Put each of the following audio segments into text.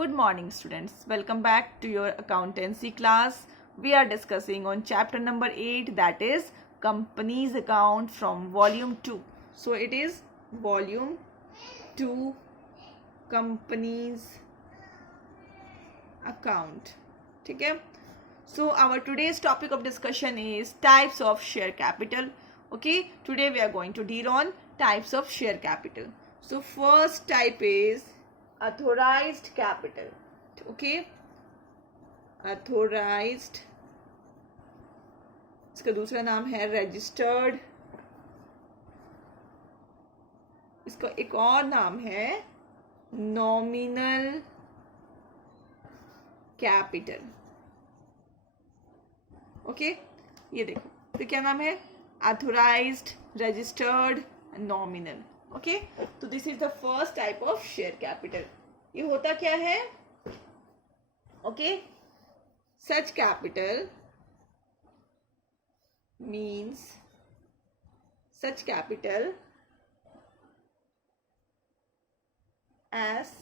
Good morning, students. Welcome back to your accountancy class. We are discussing on chapter number 8, that is company's account from volume 2. So it is volume 2, company's account. Okay. So our today's topic of discussion is types of share capital. Okay. Today we are going to deal on types of share capital. So first type is authorized capital. Okay, authorized, इसका दूसरा नाम है registered, इसका एक और नाम है nominal capital. Okay, ये देखो तो क्या नाम है, अथोराइज्ड, रजिस्टर्ड, नॉमिनल. ओके, तो this is the first type of share capital. ये होता क्या है? Okay, such capital means such capital as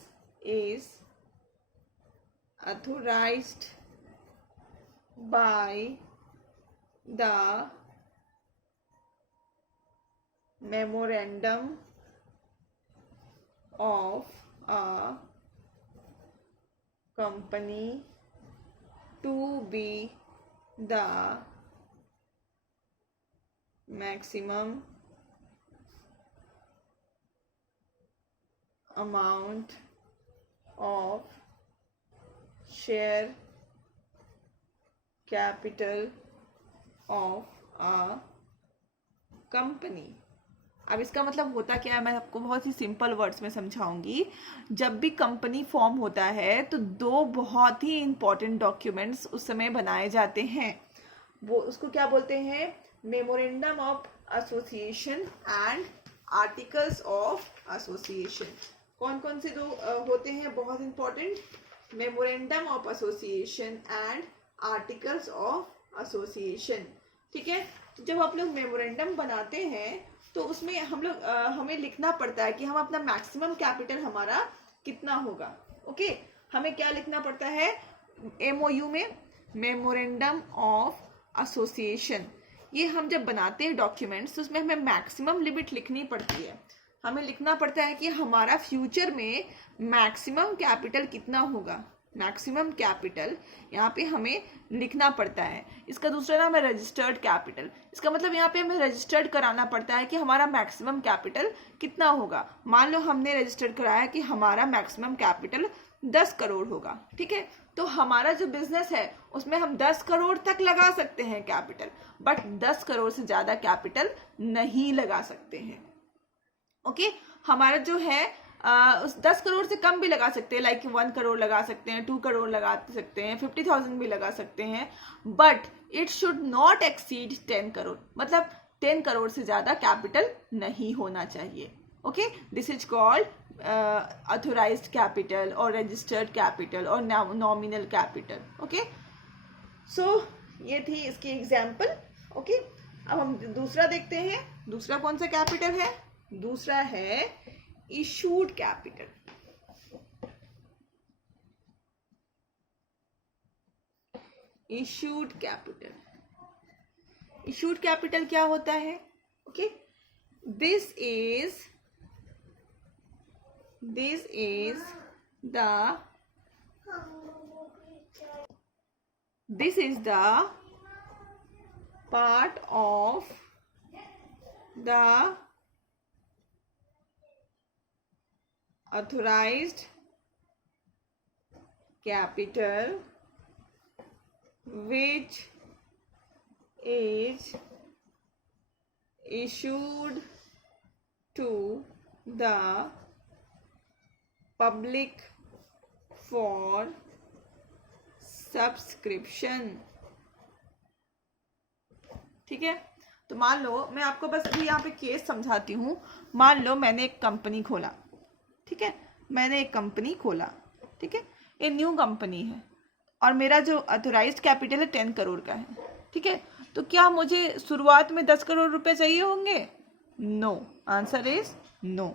is authorized by the memorandum of a company to be the maximum amount of share capital of a company. अब इसका मतलब होता क्या है, मैं आपको बहुत ही सिंपल वर्ड्स में समझाऊंगी. जब भी कंपनी फॉर्म होता है तो दो बहुत ही इंपॉर्टेंट डॉक्यूमेंट्स उस समय बनाए जाते हैं. वो उसको क्या बोलते हैं? Memorandum of association and articles of association. कौन कौन से दो होते हैं बहुत important? Memorandum of association and articles of association. ठीक है, तो जब आप लोग मेमोरेंडम बनाते हैं तो उसमें हमें लिखना पड़ता है कि हम अपना मैक्सिमम कैपिटल हमारा कितना होगा. ओके, हमें क्या लिखना पड़ता है एमओयू में? Memorandum of association. ये हम जब बनाते हैं डॉक्यूमेंट्स तो उसमें हमें मैक्सिमम लिमिट लिखनी पड़ती है. हमें लिखना पड़ता है कि हमारा फ्यूचर में मैक्सिमम कैपिटल कितना होगा. मैक्सिमम कैपिटल यहाँ पे हमें लिखना पड़ता है. इसका दूसरा नाम है रजिस्टर्ड कैपिटल. इसका मतलब यहाँ पे हमें रजिस्टर्ड कराना पड़ता है कि हमारा मैक्सिमम कैपिटल कितना होगा. मान लो हमने रजिस्टर्ड कराया कि हमारा मैक्सिमम कैपिटल 10 करोड़ होगा. ठीक है, तो हमारा जो बिजनेस है उसमें हम 10 करोड़ तक लगा सकते हैं कैपिटल, बट 10 करोड़ से ज्यादा कैपिटल नहीं लगा सकते हैं. ओके, हमारा जो है उस 10 करोड़ से कम भी लगा सकते हैं, लाइक 1 करोड़ लगा सकते हैं, 2 करोड़ लगा सकते हैं, 50,000 भी लगा सकते हैं, but it should not exceed 10 crore. मतलब 10 करोड़ से ज्यादा कैपिटल नहीं होना चाहिए. Okay, this is called authorised capital और रजिस्टर्ड कैपिटल और नॉमिनल कैपिटल. ओके, सो ये थी इसकी एग्जाम्पल. ओके, अब हम दूसरा देखते हैं. दूसरा कौन सा कैपिटल है? दूसरा है issued capital. Issued capital. Issued capital क्या होता है? Okay, this is the part of the authorized capital which is issued to the public for subscription. ठीक है, तो मान लो मैं आपको बस अभी यहाँ पे केस समझाती हूँ. मान लो मैंने एक कंपनी खोला. ठीक है, मैंने एक कंपनी खोला. ठीक है, ये न्यू कंपनी है और मेरा जो अथोराइज्ड कैपिटल है 10 करोड़ का है. ठीक है, तो क्या मुझे शुरुआत में 10 करोड़ रुपए चाहिए होंगे? No, answer is no.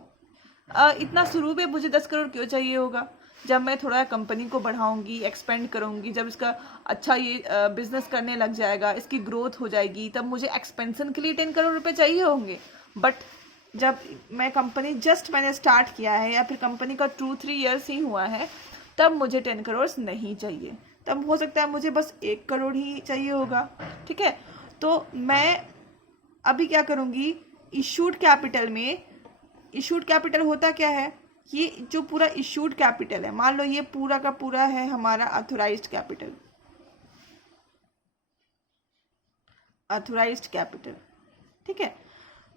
इतना शुरू में मुझे 10 करोड़ क्यों चाहिए होगा? जब मैं थोड़ा कंपनी को बढ़ाऊंगी, एक्सपेंड करूंगी, जब इसका अच्छा ये बिजनेस करने लग जाएगा, इसकी ग्रोथ हो जाएगी, तब मुझे एक्सपेंशन के लिए 10 करोड़ रुपए चाहिए होंगे। बट जब मैं कंपनी जस्ट मैंने स्टार्ट किया है या फिर कंपनी का 2-3 ईयर्स ही हुआ है, तब मुझे 10 करोड़ नहीं चाहिए। तब हो सकता है मुझे बस 1 करोड़ ही चाहिए होगा। ठीक है, तो मैं अभी क्या करूंगी, इशूड कैपिटल में, इशूड कैपिटल होता क्या है, ये जो पूरा इशूड कैपिटल है, मान लो ये पूरा का पूरा है हमारा ऑथोराइज्ड कैपिटल, ऑथोराइज्ड कैपिटल। ठीक है,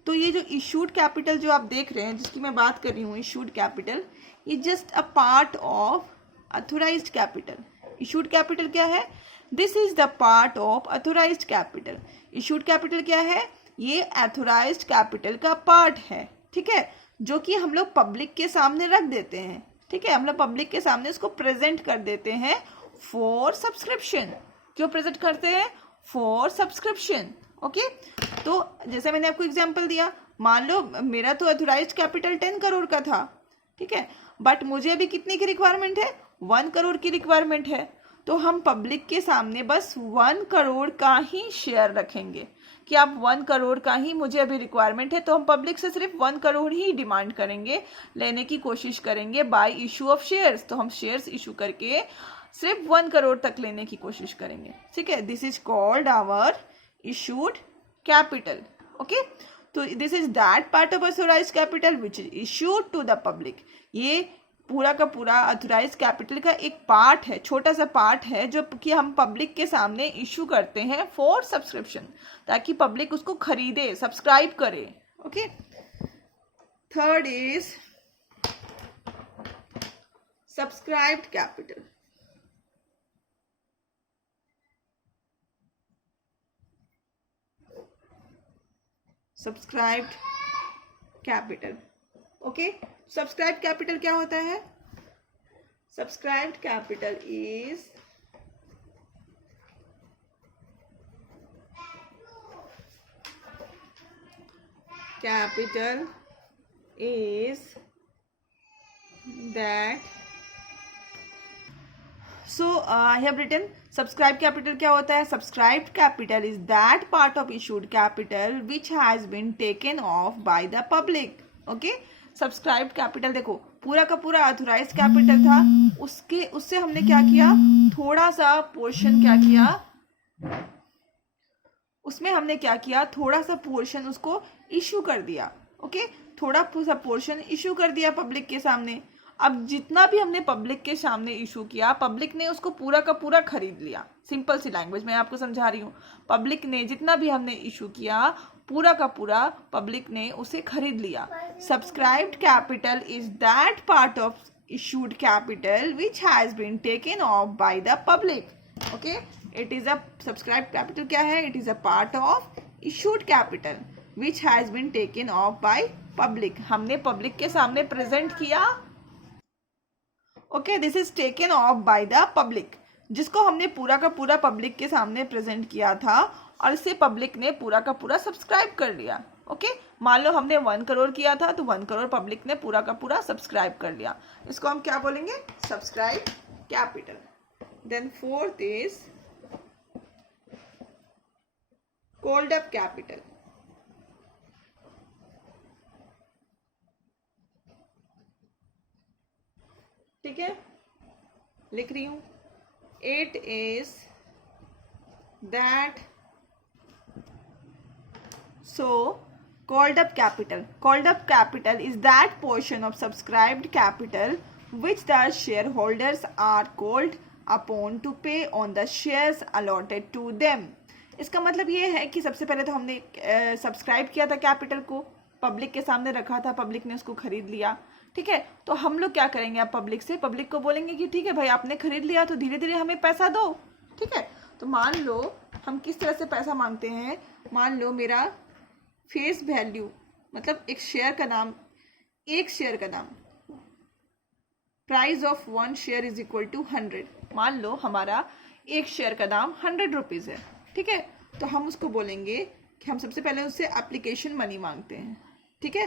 तो ये जो इशूड कैपिटल जो आप देख रहे हैं, जिसकी मैं बात कर रही हूँ, इशूड कैपिटल, ये just a part of authorised capital. Issued capital क्या है, this is the part of authorised capital. Issued capital क्या है, ये ऑथोराइज्ड कैपिटल का पार्ट है। ठीक है, जो कि हम लोग पब्लिक के सामने रख देते हैं। ठीक है, हम लोग पब्लिक के सामने इसको प्रेजेंट कर देते हैं फॉर सब्सक्रिप्शन। क्यों प्रेजेंट करते हैं, फॉर सब्सक्रिप्शन। ओके, तो जैसे मैंने आपको एग्जांपल दिया, मान लो मेरा तो ऑथोराइज्ड कैपिटल 10 करोड़ का था। ठीक है, बट मुझे अभी कितने की रिक्वायरमेंट है, 1 करोड़ की रिक्वायरमेंट है। तो हम पब्लिक के सामने बस 1 करोड़ का ही शेयर रखेंगे कि आप 1 करोड़ का ही मुझे अभी रिक्वायरमेंट है। तो हम पब्लिक से सिर्फ 1 करोड़ ही डिमांड करेंगे, लेने की कोशिश करेंगे बाय इशू ऑफ शेयर्स। तो हम शेयर्स इशू करके सिर्फ 1 करोड़ तक लेने की कोशिश करेंगे। ठीक है, this is called our issued capital. Okay, तो this is that part of authorised capital which is issued to the public. ये पूरा का पूरा ऑथोराइज्ड कैपिटल का एक पार्ट है, छोटा सा पार्ट है, जो कि हम पब्लिक के सामने इशू करते हैं फॉर सब्सक्रिप्शन, ताकि पब्लिक उसको खरीदे, सब्सक्राइब करे। Okay, third is subscribed capital. Subscribed capital. Okay, subscribed capital क्या होता है, subscribed capital is capital is that, so I have written subscribed capital क्या होता है, subscribed capital is that part of issued capital which has been taken off by the public. okay, subscribed capital देखो पूरा का पूरा authorised capital था, उससे हमने क्या किया, थोड़ा सा पोर्शन क्या किया, उसमें हमने क्या किया, थोड़ा सा पोर्शन उसको इशू कर दिया। ओके, थोड़ा सा पोर्शन इशू कर दिया पब्लिक के सामने। अब जितना भी हमने पब्लिक के सामने इशू किया, पब्लिक ने उसको पूरा का पूरा खरीद लिया। सिंपल सी लैंग्वेज में आपको समझा रही हूँ, पब्लिक ने जितना भी हमने इशू किया, पूरा का पूरा पब्लिक ने उसे खरीद लिया। Subscribed capital is that part of issued capital which has been taken off by the public. Okay, it is a subscribed capital क्या है, it is a part of issued capital which has been taken off by public. हमने public के सामने present किया। Okay, this is taken off by the public, जिसको हमने पूरा का पूरा पब्लिक के सामने प्रेजेंट किया था और इसे पब्लिक ने पूरा का पूरा सब्सक्राइब कर लिया। ओके, मान लो हमने 1 करोड़ किया था, तो 1 करोड़ पब्लिक ने पूरा का पूरा सब्सक्राइब कर लिया। इसको हम क्या बोलेंगे, subscribe capital. Then fourth is called up capital. ठीक है, लिख रही हूं, it is that, so called up capital is that portion of subscribed capital which the shareholders are called upon to pay on the shares allotted to them. इसका मतलब ये है कि सबसे पहले तो हमने सब्सक्राइब किया था कैपिटल को, पब्लिक के सामने रखा था, पब्लिक ने उसको खरीद लिया। ठीक है, तो हम लोग क्या करेंगे, अब पब्लिक को बोलेंगे कि ठीक है भाई आपने खरीद लिया, तो धीरे धीरे हमें पैसा दो। ठीक है, तो मान लो हम किस तरह से पैसा मांगते हैं, मान लो मेरा फेस वैल्यू, मतलब एक शेयर का नाम, price of 1 share is equal to 100। मान लो हमारा एक शेयर का दाम 100 रुपीज है। ठीक है, तो हम उसको बोलेंगे कि हम सबसे पहले उससे एप्लीकेशन मनी मांगते हैं। ठीक है,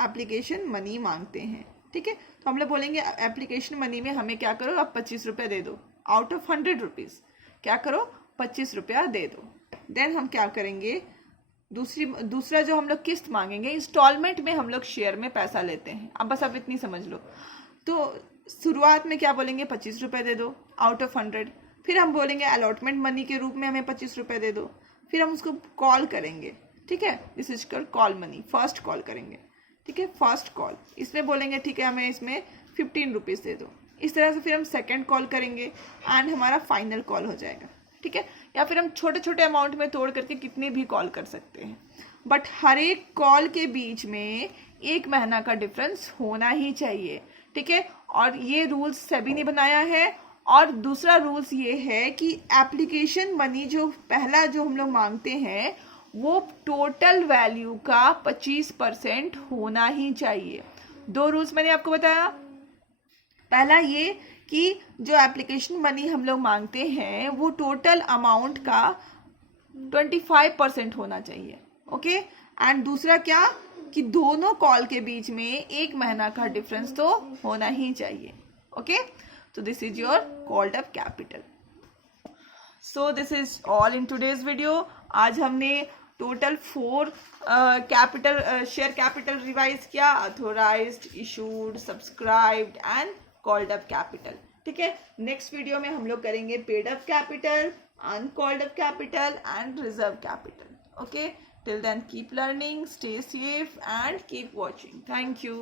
एप्लीकेशन मनी मांगते हैं। ठीक है। तो हम लोग बोलेंगे एप्लीकेशन मनी में हमें क्या करो, अब 25 रुपया दे दो, आउट ऑफ 100 रुपीज़ क्या करो, 25 रुपया दे दो। देन हम क्या करेंगे, दूसरा जो हम लोग किस्त मांगेंगे, इंस्टॉलमेंट में हम लोग शेयर में पैसा लेते हैं। अब बस अब इतनी समझ लो। तो शुरुआत में क्या बोलेंगे, 25 रुपये दे दो आउट ऑफ 100। फिर हम बोलेंगे अलॉटमेंट मनी के रूप में हमें 25 रुपये दे दो। फिर हम उसको कॉल करेंगे, ठीक है, this is called call money, first call करेंगे, ठीक है, फर्स्ट कॉल। इसमें बोलेंगे ठीक है हमें इसमें 15 रुपीज़ दे दो। इस तरह से फिर हम सेकेंड कॉल करेंगे एंड हमारा फाइनल कॉल हो जाएगा, ठीक है। या फिर हम छोटे छोटे अमाउंट में तोड़ करके कितने भी कॉल कर सकते हैं, बट हर एक कॉल के बीच में 1 महीना का डिफरेंस होना ही चाहिए, ठीक है। और ये रूल्स सेबी ने बनाया है। और दूसरा रूल्स ये है कि एप्लीकेशन मनी जो पहला जो हम लोग मांगते हैं वो टोटल वैल्यू का 25% होना ही चाहिए। 2 रूल्स मैंने आपको बताया। पहला ये कि जो एप्लीकेशन मनी हम लोग मांगते हैं वो टोटल अमाउंट का 25% होना चाहिए, ओके। एंड दूसरा क्या कि दोनों कॉल के बीच में 1 महीना का डिफरेंस तो होना ही चाहिए, ओके। तो this is your called up capital. So this is all in today's video. आज हमने total 4 capital share capital revise किया, authorized, issued, subscribed and called up capital, ठीक है। नेक्स्ट वीडियो में हम लोग करेंगे paid up capital, uncalled up capital and reserve capital, okay. Till then, keep learning, stay safe, and keep watching. Thank you.